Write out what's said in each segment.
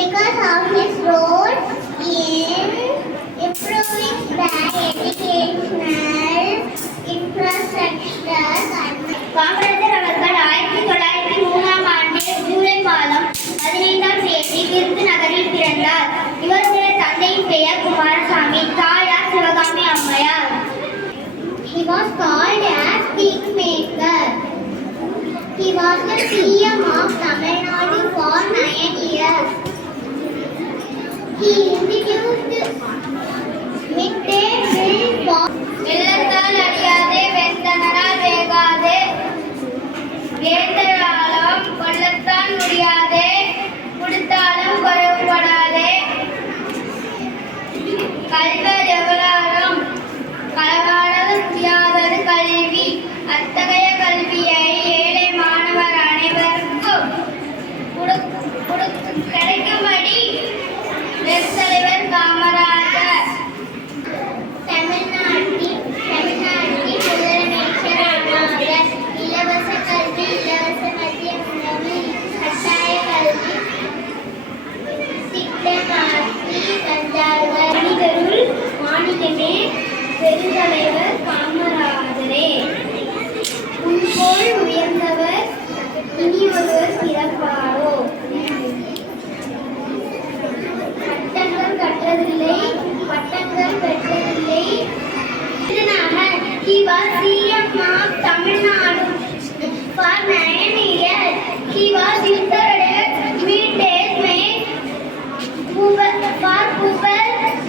because of his role in improving the educational infrastructure. Kamarajar அவர்கள் 1903ஆம் ஆண்டு ஜூலை மாதம் 15ஆம் தேதி விருதுநகரில் பிறந்தார். இவருடைய தந்தையின் பெயர் குமாரசாமி, தாயார் சிவகாமி அம்மையார். He was called as Kingmaker. He was the CM of Tamil Nadu for 9 years. He introduced midday meal for வெள்ளத்தால் அடியாதே வெந்தனரால் வேகாதே வேந்தராலும் கொள்ளத்தான் முடியாதே கொடுத்தாலும் குறைவுபடாதே கல்வர் எவராலும் களவாட முடியாதது கல்வி. அத்தகைய கல்வியை ஏழை மாணவர் அனைவருக்கும் கிடைக்கும்படி தலைவர் காமராஜர். தமிழ்நாட்டின் முதலமைச்சரானார். இலவச கல்வி, இலவச மதிய உணவு, கட்டாய கல்வி திட்டமாக்கி தந்தார்கள். மனிதருள் மாநிலமே பெருந்தலைவர் காமராஜரே. உன்போல் உயர்ந்தவர் இனி ஒருவர் பிறப்பாரோ. பட்டங்கள் கற்றதில்லை, பட்டங்கள் பெற்றதில்லை. He was CM of Tamil Nadu for 9 years. He was interred middays meal for people.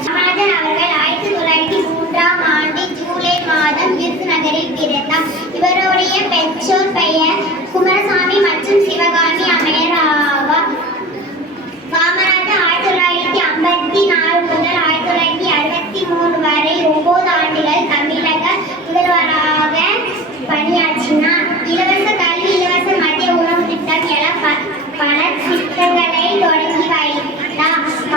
Kamarajar அவர்கள் 1903ஆம் ஆண்டு ஜூலை மாதம் விருதுநகரில் பிறந்தார். இவருடைய பெற்றோர் பெயர் குமாரசாமி மற்றும் சிவகாமி அம்மையார் ஆவார். காமராஜர் 1954 முதல் 1963 வரை 9 ஆண்டுகள் தமிழக முதல்வராக பணியாற்றினார்.